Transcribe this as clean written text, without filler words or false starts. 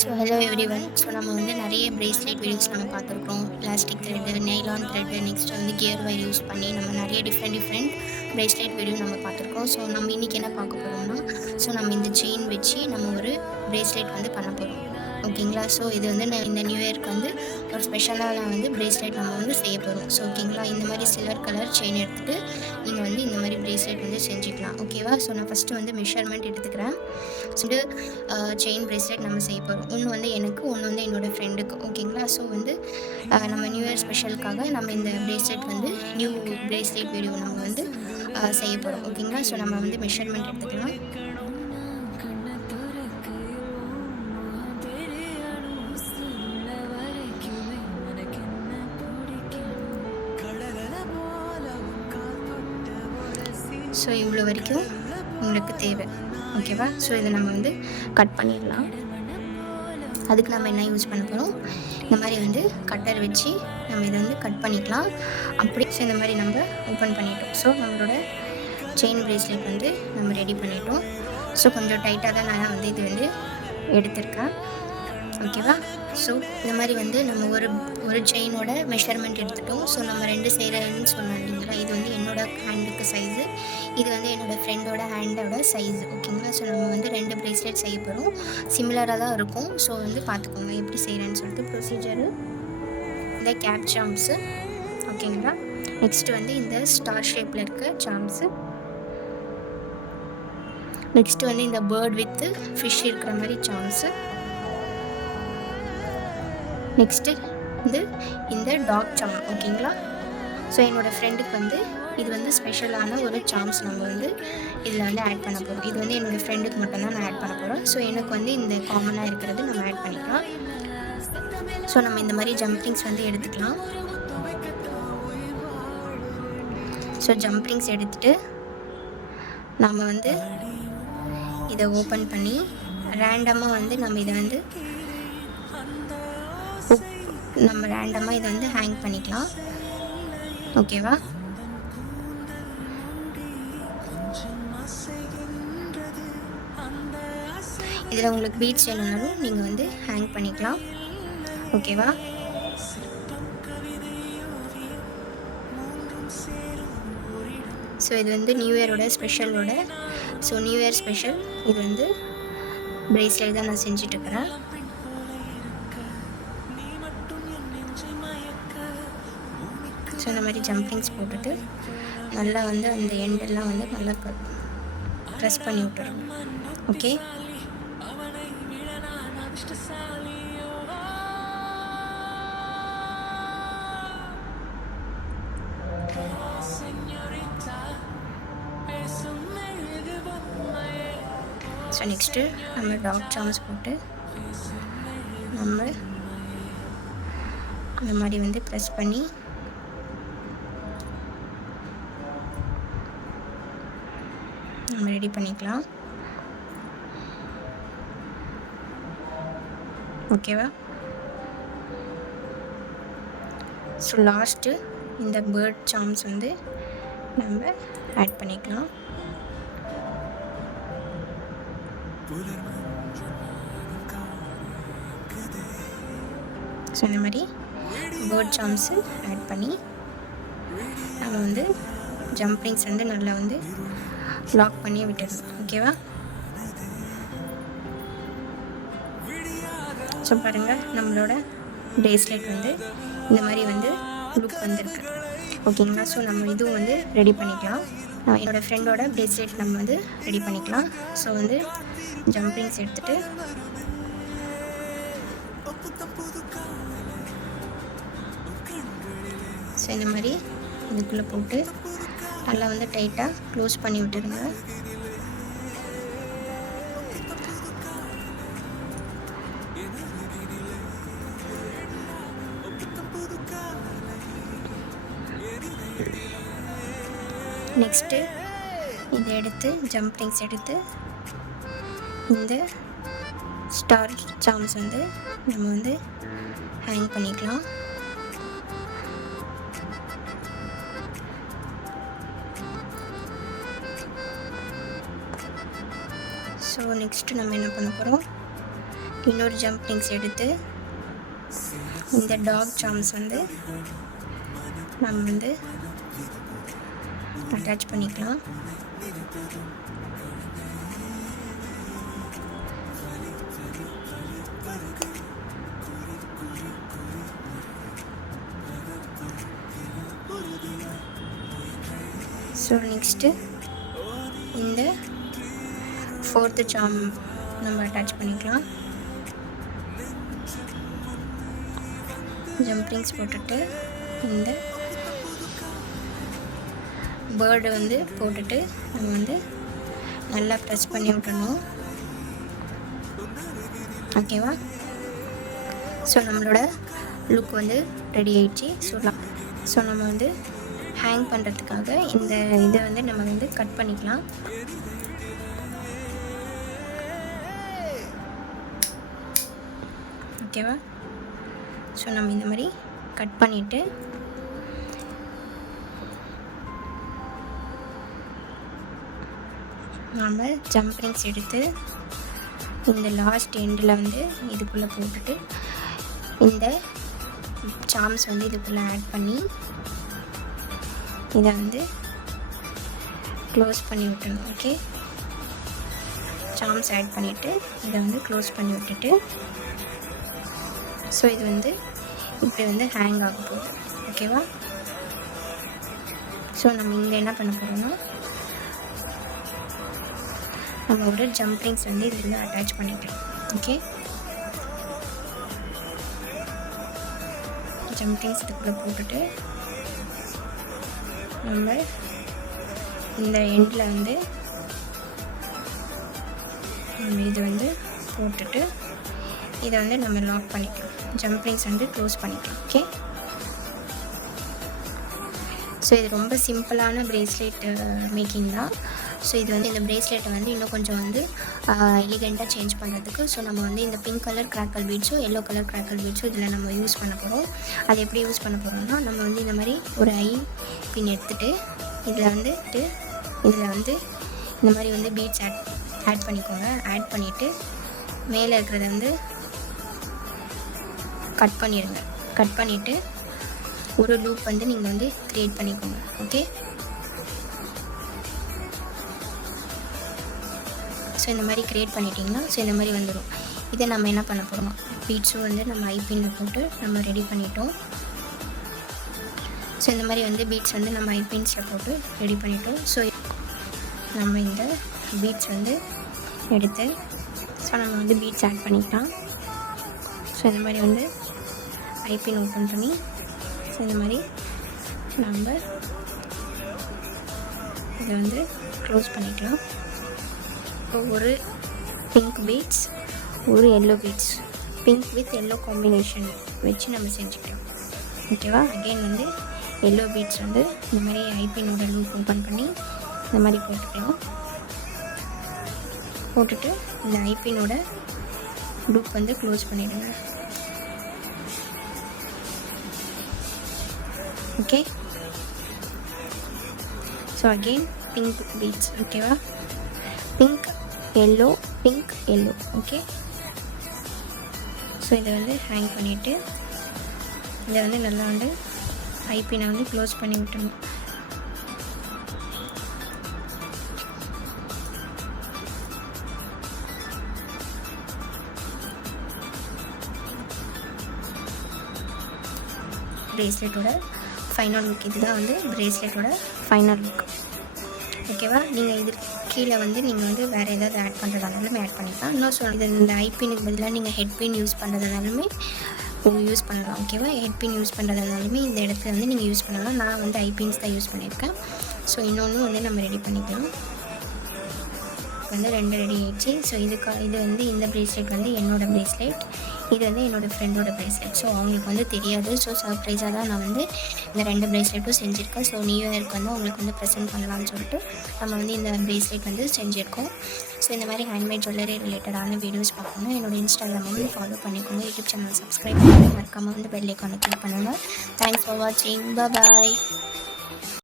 So hello everyone. So நம்ம வந்து நிறைய பிரேஸ்லெட் வீடியோஸ் நம்ம பார்த்துருக்கோம். Plastic thread, nylon thread, next வந்து கியர் ஒயர் யூஸ் பண்ணி நம்ம நிறைய டிஃப்ரெண்ட் பிரேஸ்லெட் வீடியோ நம்ம பார்த்துருக்கோம். ஸோ நம்ம இன்றைக்கி என்ன பார்க்க போகிறோம்னா, ஸோ நம்ம இந்த செயின் வச்சு நம்ம ஒரு பிரேஸ்லெட் வந்து பண்ண போகிறோம். ஓகேங்களா? ஸோ இது வந்து இந்த நியூ இயர்க்கு வந்து ஒரு ஸ்பெஷலான வந்து பிரேஸ்லெட் நம்ம வந்து செய்ய போகிறோம். ஸோ ஓகேங்களா? இந்த மாதிரி சில்வர் கலர் செயின் எடுத்துகிட்டு நீங்கள் வந்து இந்த மாதிரி பிரேஸ்லெட் வந்து செஞ்சுக்கலாம். ஓகேவா? ஸோ நான் ஃபஸ்ட்டு வந்து மெஷர்மெண்ட் எடுத்துக்கிறேன். ஸோ செயின் பிரேஸ்லெட் நம்ம செய்ய போகிறோம். ஒன்று வந்து எனக்கு, ஒன்று வந்து என்னோடய ஃப்ரெண்டுக்கு. ஓகேங்களா? ஸோ வந்து நம்ம நியூ இயர் ஸ்பெஷலுக்காக நம்ம இந்த பிரேஸ்லெட் வந்து நியூ பிரேஸ்லெட் வீடியோ நம்ம வந்து செய்ய போகிறோம். ஓகேங்களா? ஸோ நம்ம வந்து மெஷர்மெண்ட் எடுத்துக்கலாம். ஸோ இவ்வளோ வரைக்கும் உங்களுக்கு தேவை. ஓகேவா? ஸோ இதை நம்ம வந்து கட் பண்ணிடலாம். அதுக்கு நம்ம என்ன யூஸ் பண்ண போகிறோம், இந்த மாதிரி வந்து கட்டர் வச்சு நம்ம இதை வந்து கட் பண்ணிக்கலாம். அப்படி ஸோ இந்த மாதிரி நம்ம ஓப்பன் பண்ணிட்டோம். ஸோ நம்மளோட செயின் பிரேஸ்லெட் வந்து நம்ம ரெடி பண்ணிட்டோம். ஸோ கொஞ்சம் டைட்டாக தான் நான் வந்து இது வந்து எடுத்திருக்கேன். ஓகேவா? ஸோ இந்த மாதிரி வந்து நம்ம ஒரு செயினோட மெஷர்மெண்ட் எடுத்துட்டோம். ஸோ நம்ம 2 செய்கிறேன்னு சொன்னோம் இல்லைங்களா, இது வந்து என்னோடய ஹேண்டுக்கு சைஸு, இது வந்து என்னோடய ஃப்ரெண்டோட ஹேண்டோட சைஸு. ஓகேங்களா? ஸோ நம்ம வந்து 2 பிரேஸ்லெட் செய்ய போகிறோம். சிமிலராக தான் இருக்கும். ஸோ வந்து பார்த்துக்கோங்க எப்படி செய்கிறேன்னு சொல்லிட்டு. ப்ரொசீஜரு இந்த கேப் சாம்ஸு. ஓகேங்களா? நெக்ஸ்ட்டு வந்து இந்த ஸ்டார் ஷேப்பில் இருக்க சாம்ஸு. நெக்ஸ்ட்டு வந்து இந்த பேர்ட் வித்து ஃபிஷ் இருக்கிற மாதிரி சாம்ஸு. நெக்ஸ்ட்டு வந்து இந்த டாக் சாம். ஓகேங்களா? ஸோ என்னோடய ஃப்ரெண்டுக்கு வந்து இது வந்து ஸ்பெஷலான ஒரு சாம்ஸ் நம்ம வந்து இதில் வந்து ஆட் பண்ண போகிறோம். இது வந்து என்னோடய ஃப்ரெண்டுக்கு மட்டும்தான் நான் ஆட் பண்ண போகிறோம். ஸோ எனக்கு வந்து இந்த காமனாக இருக்கிறது நம்ம ஆட் பண்ணிக்கலாம். ஸோ நம்ம இந்த மாதிரி ஜம்ப்ரிங்ஸ் வந்து எடுத்துக்கலாம். ஸோ ஜம்ப்ரிங்ஸ் எடுத்துகிட்டு நம்ம வந்து இதை ஓப்பன் பண்ணி ரேண்டமாக வந்து நம்ம இதை வந்து இதை வந்து ஹேங் பண்ணிக்கலாம். ஓகேவா? இதில் உங்களுக்கு பீட்ஸ் வேணும்னாலும் நீங்கள் வந்து ஹேங் பண்ணிக்கலாம். ஓகேவா? ஸோ இது வந்து நியூ இயரோட ஸ்பெஷலோட ஸோ நியூ இயர் ஸ்பெஷல் இது வந்து பிரேஸ்லெட் தான் நான் செஞ்சிட்ருக்கிறேன். ஸோ இந்த மாதிரி ஜம்ப்ரிங்ஸ் போட்டுட்டு நல்லா வந்து அந்த எண்டெல்லாம் வந்து நல்லா ப்ரெஸ் பண்ணி விட்டுருங்க. ஓகே? ஸோ நெக்ஸ்ட்டு நம்ம டாக் சாம்ஸ் போட்டு நம்ம இந்த மாதிரி வந்து ப்ரெஸ் பண்ணி நம்ம ரெடி பண்ணிக்கலாம். ஓகேவா? ஸோ லாஸ்ட்டு இந்த பேர்ட் சாம்ஸ் வந்து நம்ம ஆட் பண்ணிக்கலாம். ஸோ இந்த மாதிரி பேர்ட் சாம்ஸு ஆட் பண்ணி நம்ம வந்து ஜம்ப்ரிங்ஸ் வந்து நல்லா வந்து லாக் பண்ணி விட்டுடணும். ஓகேவா? ஸோ பாருங்கள், நம்மளோட பிரேஸ்லெட் வந்து இந்த மாதிரி வந்து லுக் வந்திருக்கு. ஓகேங்களா? ஸோ நம்ம இதுவும் வந்து ரெடி பண்ணிக்கலாம். என்னோடய ஃப்ரெண்டோட பிரேஸ்லெட் நம்ம வந்து ரெடி பண்ணிக்கலாம். ஸோ வந்து ஜம்ப்ரிங்ஸ் எடுத்துகிட்டு ஸோ இந்த மாதிரி இதுக்குள்ளே போட்டு நல்லா வந்து டைட்டாக க்ளோஸ் பண்ணி விட்டுருங்க. நெக்ஸ்ட்டு இதை எடுத்து ஜம்ப்ரிங்ஸ் எடுத்து இந்த ஸ்டார் சாம்ஸ் வந்து நம்ம வந்து ஹேங் பண்ணிக்கலாம். ஸோ நெக்ஸ்ட்டு நம்ம என்ன பண்ண போகிறோம், இன்னொரு ஜம்ப் ரிங்ஸ் எடுத்து இந்த டாக் சார்ம்ஸ் வந்து நம்ம வந்து அட்டாச் பண்ணிக்கலாம். ஸோ நெக்ஸ்ட்டு இந்த 4th சார்ம் நம்ம அட்டாச் பண்ணிக்கலாம். ஜம்ப் ரிங்ஸ் போட்டுட்டு இந்த பேர்டு வந்து போட்டுட்டு நம்ம வந்து நல்லா ப்ரெஸ் பண்ணி விட்டணும். ஓகேவா? ஸோ நம்மளோட லுக் வந்து ரெடி ஆயிடுச்சு. ஸோ நம்ம வந்து ஹேங் பண்ணுறதுக்காக இந்த இதை வந்து நம்ம வந்து கட் பண்ணிக்கலாம். ஓகேவா? ஸோ நம்ம இந்த மாதிரி கட் பண்ணிவிட்டு நம்ம ஜம்ப் ரிங்ஸ் எடுத்து இந்த லாஸ்ட் எண்டில் வந்து இதுக்குள்ளே போட்டுட்டு இந்த சார்ம்ஸ் வந்து இதுக்குள்ளே ஆட் பண்ணி இதை வந்து க்ளோஸ் பண்ணி விட்டணும். ஓகே, சார்ம்ஸ் ஆட் பண்ணிவிட்டு இதை வந்து க்ளோஸ் பண்ணி விட்டுட்டு ஸோ இது வந்து இப்படி வந்து ஹேங் ஆக போகுது. ஓகேவா? ஸோ நம்ம இங்கே என்ன பண்ண போகிறோம்னா நம்ம ஒரு ஜம்ப் ரிங்ஸ் வந்து இதில் அட்டாச் பண்ணிக்கலாம். ஓகே, ஜம்ப் ரிங்ஸ் இதுக்குள்ளே போட்டுட்டு நம்ம இந்த எண்டில் வந்து நம்ம இது வந்து போட்டுட்டு இதை வந்து நம்ம லாக் பண்ணிக்கலாம். ஜம்ப் ரிங்ஸ் வந்து க்ளோஸ் பண்ணிக்கலாம். ஓகே, ஸோ இது ரொம்ப சிம்பிளான ப்ரேஸ்லெட் மேக்கிங் தான். ஸோ இது வந்து இந்த ப்ரேஸ்லெட்டை வந்து இன்னும் கொஞ்சம் வந்து எலிகெண்ட்டாக சேஞ்ச் பண்ணுறதுக்கு ஸோ நம்ம வந்து இந்த பிங்க் கலர் கிராக்கல் பீட்ஸும் எல்லோ கலர் கிராக்கல் பீட்ஸும் இதில் நம்ம யூஸ் பண்ண போகிறோம். அது எப்படி யூஸ் பண்ண போகிறோம்னா நம்ம வந்து இந்த மாதிரி ஒரு ஐ பின் எடுத்துகிட்டு இதில் வந்து இந்த மாதிரி வந்து பீட்ஸ் ஆட் பண்ணிக்கோங்க. ஆட் பண்ணிவிட்டு மேலே இருக்கிறத வந்து கட் பண்ணிடுங்க. கட் பண்ணிவிட்டு ஒரு லூப் வந்து நீங்கள் வந்து க்ரியேட் பண்ணிக்கோங்க. ஓகே, ஸோ இந்த மாதிரி க்ரியேட் பண்ணிட்டிங்கன்னா ஸோ இந்த மாதிரி வந்துடும். இதை நம்ம என்ன பண்ண போகிறோம், பீட்ஸும் வந்து நம்ம ஐபின்னில் போட்டு நம்ம ரெடி பண்ணிட்டோம். ஸோ இந்த மாதிரி வந்து பீட்ஸ் வந்து நம்ம ஐபின்ஸில் போட்டு ரெடி பண்ணிட்டோம். ஸோ நம்ம இந்த பீட்ஸ் வந்து எடுத்து ஸோ நம்ம வந்து பீட்ஸ் ஆட் பண்ணிக்கலாம். ஸோ இந்த மாதிரி வந்து ஐபின் ஓப்பன் பண்ணி ஸோ இந்த மாதிரி நம்ம இதை வந்து க்ளோஸ் பண்ணிக்கலாம். ஒரு பிங்க் பீட்ஸ், ஒரு yellow beads, pink with yellow combination வச்சு நம்ம செஞ்சுக்கலாம். ஓகேவா? அகெயின் வந்து எல்லோ பீட்ஸ் வந்து இந்த மாதிரி ஐபினோட லூப் ஓப்பன் பண்ணி இந்த மாதிரி போட்டுக்கலாம். போட்டுட்டு இந்த ஐபினோட லூப் வந்து க்ளோஸ் பண்ணிடுங்க. Okay, so again pink beads. ஓகேவா? Pink yellow, pink yellow. Okay, so இதை வந்து ஹேங் பண்ணிவிட்டு இதை வந்து நல்லா வந்து ஐபினை வந்து க்ளோஸ் பண்ணி விட்டணும். ப்ரேஸ்லெட்டோட ஃபைனல் லுக் இதுதான் வந்து ப்ரேஸ்லெட்டோட ஃபைனல் லுக். ஓகேவா? நீங்கள் இது கீழே வந்து நீங்கள் வந்து வேறு ஏதாவது ஆட் பண்ணுறதாலும் ஆட் பண்ணிக்கலாம். இன்னும் இது இந்த ஐபினுக்கு பதிலாக நீங்கள் ஹெட் பின் யூஸ் பண்ணுறதுனாலுமே யூஸ் பண்ணலாம். ஓகேவா? ஹெட் பின் யூஸ் பண்ணுறதுனாலுமே இந்த இடத்துல வந்து நீங்கள் யூஸ் பண்ணலாம். நான் வந்து ஐபின்ஸ் தான் யூஸ் பண்ணியிருக்கேன். ஸோ இன்னொன்று வந்து நம்ம ரெடி பண்ணிக்கலாம். வந்து 2 ரெடி ஆயிடுச்சு. ஸோ இது வந்து இந்த ப்ரேஸ்லெட் வந்து என்னோடய ப்ரேஸ்லெட், இது வந்து என்னோடய ஃப்ரெண்டோட ப்ரேஸ்லெட். ஸோ அவங்களுக்கு வந்து தெரியாது. ஸோ சர்ப்ரைஸாக தான் நான் வந்து இந்த 2 ப்ரேஸ்லெட்டும் செஞ்சுருக்கேன். ஸோ நியூ இயருக்கு வந்து அவங்களுக்கு வந்து ப்ரெசென்ட் பண்ணலான்னு சொல்லிட்டு நம்ம வந்து இந்த ப்ரேஸ்லெட் வந்து செஞ்சுருக்கோம். ஸோ இந்த மாதிரி ஹேண்ட்மேட் ஜுவல்லரி ரிலேட்டடான வீடியோஸ் பார்க்கணும் என்னோடய இன்ஸ்டாகிராம் வந்து ஃபாலோ பண்ணிக்கோங்க. யூடியூப் சேனல் சப்ஸ்கிரைப் பண்ணி மறக்காமல் வந்து பெல் ஐக்கானை கிளிக் பண்ணுங்கள். தேங்க்ஸ் ஃபார் வாட்சிங். பாய்.